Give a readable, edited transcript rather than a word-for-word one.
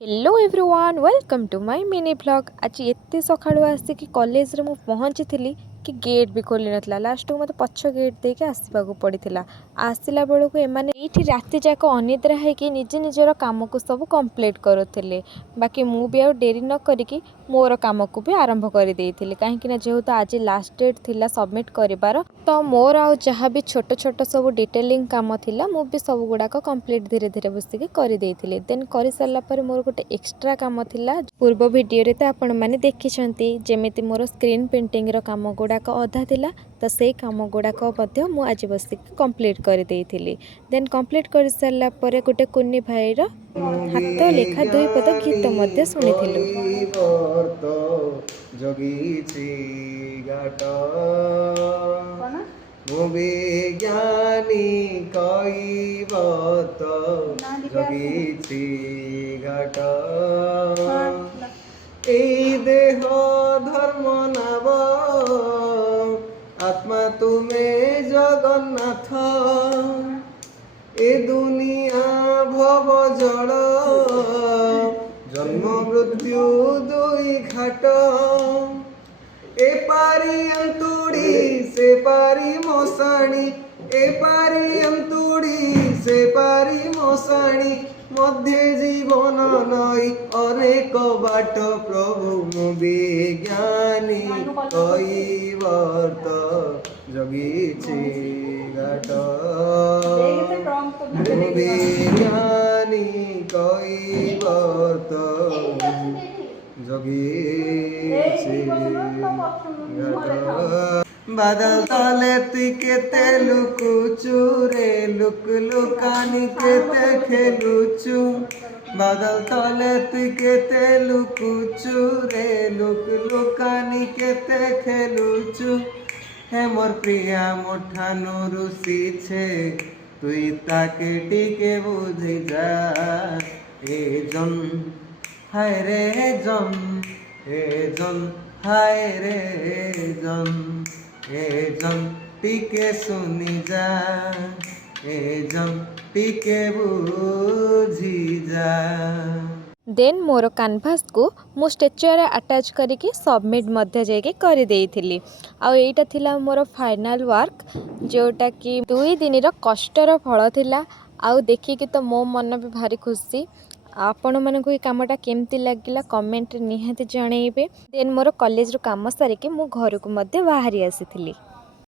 Hello everyone welcome to my mini blog. आज एत सकाळु आसिक college रे मु पहुंची थी कि गेट भी खोली नथला। लास्ट को मत पछ गेट देके आसबाक पड़ता। आसला बेलू एमाने एठी राति जाक अनिद्रा है कि निज निजर काम को सब कंप्लीट करुले। बाकी मु भी आ डेरी न करिकी मोर काम को भी आरंभ कर देइथिले कहीं जेहेतु आज लास्ट डेट थिला सबमिट करिबार। तो मोर आ जहाँ भी छोट छोट सब डिटेलिंग काम थिला मु भी सब गुड़ाक कंप्लीट धीरे धीरे बसिकी कर देइथिले। देन कर सारा पर मोर गोटे एक्स्ट्रा काम थिला। पूर्व वीडियो रे तो आपण माने देखिछंती जेमिति मोर स्क्रीन पेंटिंग रो काम गुड़ाक अधा थिला। तो से काम गुड़ाक मध्य मु आज बसिकी कंप्लीट कर देइथिली। देन कंप्लीट कर सारा पर गोटे कुन्नी भाई रो हाथ लेखा दुई पद गीत मध्य शुणिथिलु। ज्ञानी कैवत जगीछि घाट ए देह धर्म नाव आत्मा तुमे जगन्नाथ ए दुनिया भव जड़ जन्म मृत्यु दुई घाट ए पारी अंतुड़ी से पारी मोसाणी ए पारी अंतुड़ी से पारी मोसाणी मध्य जीवन नई अनेक बाट प्रभु मु विज्ञानी कैवर्त जगीछि घाट मु विज्ञानी कैवर्त जगीछि घाट बादल तले तुई केते लुकुचु रे लुक लुकानी केते खेलुचु बादल तले तुई केते लुकुचु रे लुक लुकानी केते खेलुचु हे मोर प्रिया मोठानु रुसी छे तुई ताके टिके बुझी जा ए जन हाय रे जन ए जन हाय रे जन ए जन टिके सुनी जा ए जन टिके बुझी जा। देन मोर कैनभास को मु स्टेचर अटैच करके सबमिट मध्य जाके कर देइथिली। आ एटा थिला मोर फाइनल वर्क जोटा कि 2 दिन रो कष्टर फल थिला। आ देखिकी तो मो मन भी भारी खुशी। आपण मानक ये कामटा केमती लगिला कमेंट निहाती जणेबे। देन मोर कॉलेज रो काम सारिके मु घर को मध्य बाहरी आसीथिली।